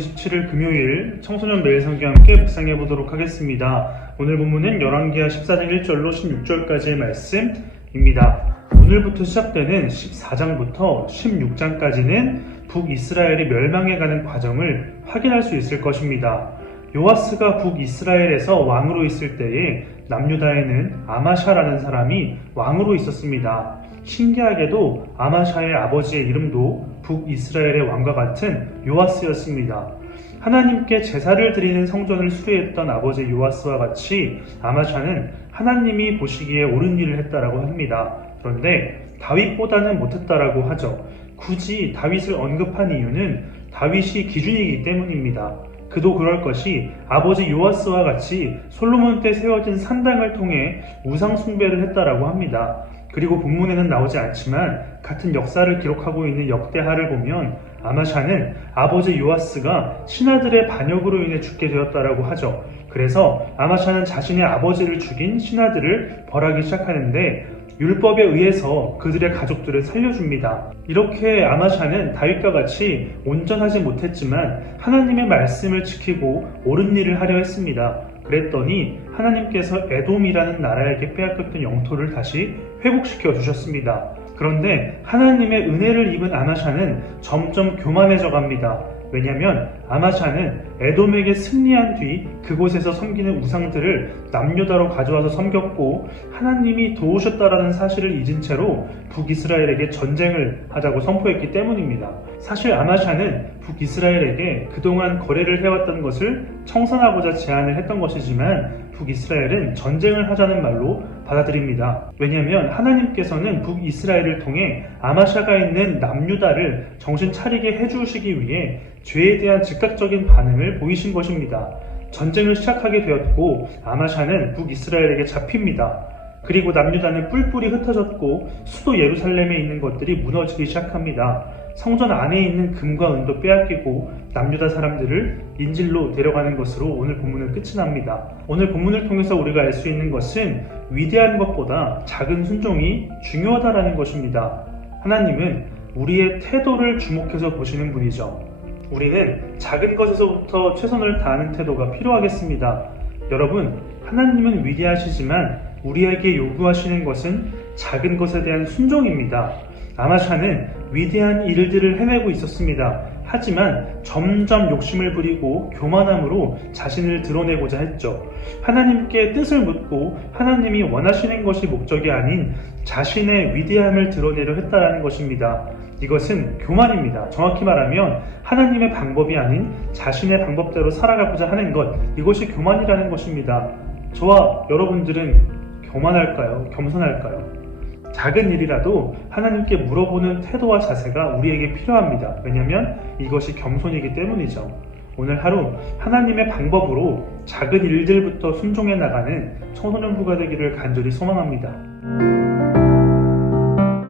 27일 금요일 청소년 매일 성경 함께 묵상해 보도록 하겠습니다. 오늘 본문은 열왕기하 14장 1절로 16절까지의 말씀입니다. 오늘부터 시작되는 14장부터 16장까지는 북이스라엘이 멸망해가는 과정을 확인할 수 있을 것입니다. 요아스가 북이스라엘에서 왕으로 있을 때에 남유다에는 아마샤라는 사람이 왕으로 있었습니다. 신기하게도 아마샤의 아버지의 이름도 북이스라엘의 왕과 같은 요아스였습니다. 하나님께 제사를 드리는 성전을 수리했던 아버지 요아스와 같이 아마샤는 하나님이 보시기에 옳은 일을 했다라고 합니다. 그런데 다윗보다는 못했다라고 하죠. 굳이 다윗을 언급한 이유는 다윗이 기준이기 때문입니다. 그도 그럴 것이 아버지 요아스와 같이 솔로몬 때 세워진 산당을 통해 우상 숭배를 했다라고 합니다. 그리고 본문에는 나오지 않지만 같은 역사를 기록하고 있는 역대하를 보면 아마샤는 아버지 요아스가 신하들의 반역으로 인해 죽게 되었다라고 하죠. 그래서 아마샤는 자신의 아버지를 죽인 신하들을 벌하기 시작하는데 율법에 의해서 그들의 가족들을 살려줍니다. 이렇게 아마샤는 다윗과 같이 온전하지 못했지만 하나님의 말씀을 지키고 옳은 일을 하려 했습니다. 그랬더니 하나님께서 에돔이라는 나라에게 빼앗겼던 영토를 다시 회복시켜 주셨습니다. 그런데 하나님의 은혜를 입은 아마샤는 점점 교만해져 갑니다. 왜냐하면 아마샤는 에돔에게 승리한 뒤 그곳에서 섬기는 우상들을 남유다로 가져와서 섬겼고 하나님이 도우셨다라는 사실을 잊은 채로 북이스라엘에게 전쟁을 하자고 선포했기 때문입니다. 사실 아마샤는 북이스라엘에게 그동안 거래를 해왔던 것을 청산하고자 제안을 했던 것이지만 북이스라엘은 전쟁을 하자는 말로 받아들입니다. 왜냐하면 하나님께서는 북이스라엘을 통해 아마샤가 있는 남유다를 정신 차리게 해주시기 위해 죄에 대한 즉각적인 반응을 보이신 것입니다. 전쟁을 시작하게 되었고 아마샤는 북이스라엘에게 잡힙니다. 그리고 남유다는 뿔뿔이 흩어졌고 수도 예루살렘에 있는 것들이 무너지기 시작합니다. 성전 안에 있는 금과 은도 빼앗기고 남유다 사람들을 인질로 데려가는 것으로 오늘 본문은 끝이 납니다. 오늘 본문을 통해서 우리가 알 수 있는 것은 위대한 것보다 작은 순종이 중요하다라는 것입니다. 하나님은 우리의 태도를 주목해서 보시는 분이죠. 우리는 작은 것에서부터 최선을 다하는 태도가 필요하겠습니다. 여러분, 하나님은 위대하시지만 우리에게 요구하시는 것은 작은 것에 대한 순종입니다. 아마샤는 위대한 일들을 해내고 있었습니다. 하지만 점점 욕심을 부리고 교만함으로 자신을 드러내고자 했죠. 하나님께 뜻을 묻고 하나님이 원하시는 것이 목적이 아닌 자신의 위대함을 드러내려 했다라는 것입니다. 이것은 교만입니다. 정확히 말하면 하나님의 방법이 아닌 자신의 방법대로 살아가고자 하는 것, 이것이 교만이라는 것입니다. 저와 여러분들은 교만할까요? 겸손할까요? 작은 일이라도 하나님께 물어보는 태도와 자세가 우리에게 필요합니다. 왜냐하면 이것이 겸손이기 때문이죠. 오늘 하루 하나님의 방법으로 작은 일들부터 순종해 나가는 청소년부가 되기를 간절히 소망합니다.